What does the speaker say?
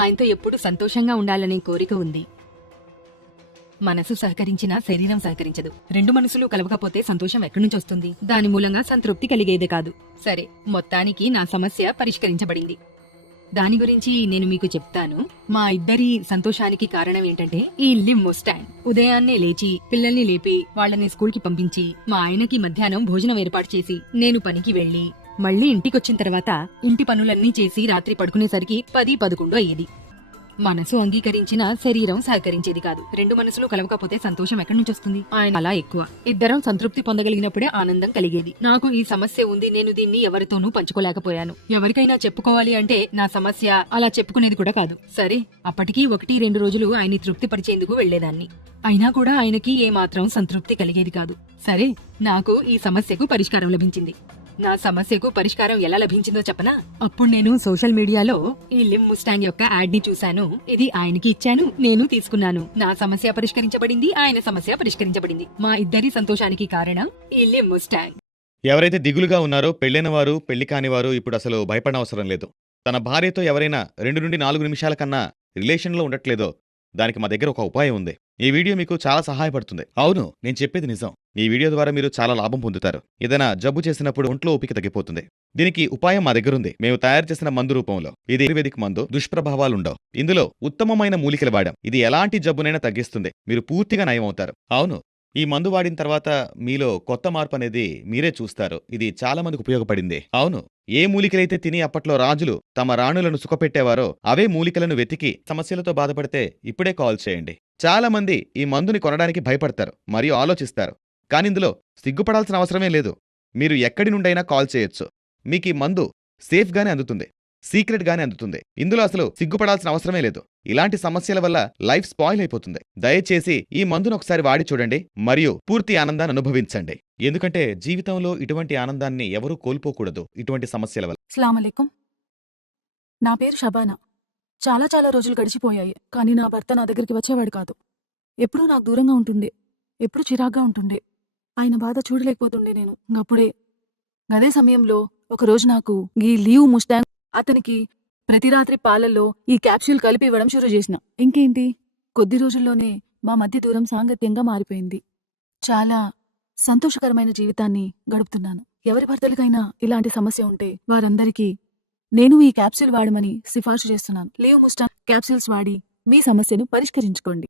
ఆయనతో ఎప్పుడు సంతోషంగా ఉండాలనే కోరిక ఉంది. మనసు సహకరించినా శరీరం సహకరించదు. రెండు మనసులు కలవకపోతే సంతోషం ఎక్కడి నుంచి వస్తుంది? దాని మూలంగా సంతృప్తి కలిగేది కాదు. సరే మొత్తానికి నా సమస్య పరిష్కరించబడింది. దాని గురించి నేను మీకు చెప్తాను. మా ఇద్దరి సంతోషానికి కారణం ఏంటంటే ఈ లిమ్ ముస్టాంగ్. ఉదయాన్నే లేచి పిల్లల్ని లేపి వాళ్ళని స్కూల్కి పంపించి మా ఆయనకి మధ్యాహ్నం భోజనం ఏర్పాటు చేసి నేను పనికి వెళ్ళి మళ్ళీ ఇంటికొచ్చిన తర్వాత ఇంటి పనులన్నీ చేసి రాత్రి పడుకునేసరికి పది పదకొండు అయ్యేది. మనసు అంగీకరించిన శరీరం సహకరించేది కాదు. రెండు మనసులు కలవకపోతే సంతోషం ఎక్కడి నుంచి వస్తుంది? ఆయన అలా ఎక్కువ. ఇద్దరం సంతృప్తి పొందగలిగినప్పుడే ఆనందం కలిగేది. నాకు ఈ సమస్య ఉంది నేను దీన్ని ఎవరితోనూ పంచుకోలేకపోయాను. ఎవరికైనా చెప్పుకోవాలి అంటే నా సమస్య అలా చెప్పుకునేది కూడా కాదు. సరే అప్పటికీ ఒకటి రెండు రోజులు ఆయన్ని తృప్తిపరిచేందుకు వెళ్ళేదాన్ని అయినా కూడా ఆయనకి ఏమాత్రం సంతృప్తి కలిగేది కాదు. సరే నాకు ఈ సమస్యకు పరిష్కారం లభించింది. నా సమస్యకు పరిష్కారం ఎలా లభించిందో చెప్పనా? అప్పుడు నేను సోషల్ మీడియాలో ఈ లిమ్ ముస్టాంగ్ యొక్క యాడ్ని చూశాను. ఇది ఆయనకి ఇచ్చాను నేను తీసుకున్నాను. నా సమస్య పరిష్కరించబడింది ఆయన సమస్య పరిష్కరించబడింది. మా ఇద్దరి సంతోషానికి కారణం ఈ లిమ్ ముస్టాంగ్ ఎవరైతే దిగులుగా ఉన్నారో పెళ్ళైన వారు పెళ్ళి కాని వారు ఇప్పుడు అసలు భయపడనవసరం లేదు. తన భార్యతో ఎవరైనా రెండు నుండి నాలుగు నిమిషాల కన్నా రిలేషన్లో ఉండట్లేదో దానికి మా దగ్గర ఒక ఉపాయం ఉంది. ఈ వీడియో మీకు చాలా సహాయపడుతుంది. అవును నేను చెప్పేది నిజం. ఈ వీడియో ద్వారా మీరు చాలా లాభం పొందుతారు. ఏదైనా జబ్బు చేసినప్పుడు ఒంట్లో ఓపిక తగ్గిపోతుంది. దీనికి ఉపాయం మా దగ్గరుంది. మేము తయారు చేసిన మందు రూపంలో. ఇది ఆయుర్వేదిక్ మందు దుష్ప్రభావాలుండవు ఇందులో ఉత్తమమైన మూలికలు వాడాం. ఇది ఎలాంటి జబ్బునైనా తగ్గిస్తుంది. మీరు పూర్తిగా నయమవుతారు. అవును. ఈ మందు వాడిన తర్వాత మీలో కొత్త మార్పు అనేది మీరే చూస్తారు. ఇది చాలా మందికి ఉపయోగపడింది. అవును. ఏ మూలికలైతే తిని అప్పట్లో రాజులు తమ రాణులను సుఖపెట్టేవారో అవే మూలికలను వెతికి సమస్యలతో బాధపడితే ఇప్పుడే కాల్ చేయండి. చాలా మంది ఈ మందుని కొనడానికి భయపడతారు. మరియు ఆలోచిస్తారు. కానిందులో సిగ్గుపడాల్సిన అవసరమే లేదు. మీరు ఎక్కడి నుండైనా కాల్ చేయొచ్చు. మీకు ఈ మందు సేఫ్గానే అందుతుంది. సీక్రెట్గానే అందుతుంది. ఇందులో అసలు సిగ్గుపడాల్సిన అవసరమే లేదు. ఇలాంటి సమస్యల వల్ల లైఫ్ స్పాయిల్ అయిపోతుంది. దయచేసి ఈ మందును ఒకసారి వాడి చూడండి మరియు పూర్తి ఆనందాన్ని అనుభవించండి. ఎందుకంటే జీవితంలో ఇటువంటి ఆనందాన్ని ఎవరూ కోల్పోకూడదు ఇటువంటి సమస్యల వల్ల. అస్సలామలైకుం నా పేరు షబానా. చాలా చాలా రోజులు గడిచిపోయాయి. కానీ నా భర్త నా దగ్గరికి వచ్చేవాడు కాదు. ఎప్పుడూ నాకు దూరంగా ఉంటుండే. ఎప్పుడూ చిరాగ్గా ఉంటుండే. ఆయన బాధ చూడలేకపోతుండే నేను. అప్పుడే అదే సమయంలో ఒకరోజు నాకు ఈ లీవ్ ముస్టాంగ్ అతనికి ప్రతి రాత్రి పాలల్లో ఈ క్యాప్సూల్ కలిపి ఇవ్వడం షురూ చేసిన. ఇంకేంటి? కొద్ది రోజుల్లోనే మా మధ్య దూరం సాంగత్యంగా మారిపోయింది. చాలా సంతోషకరమైన జీవితాన్ని గడుపుతున్నాను. ఎవరి భర్తలకైనా ఇలాంటి సమస్య ఉంటే వారందరికీ నేను ఈ క్యాప్సూల్ వాడమని సిఫార్సు చేస్తున్నాను. లీవ్ ముస్టాన్ క్యాప్సూల్స్ వాడి మీ సమస్యను పరిష్కరించుకోండి.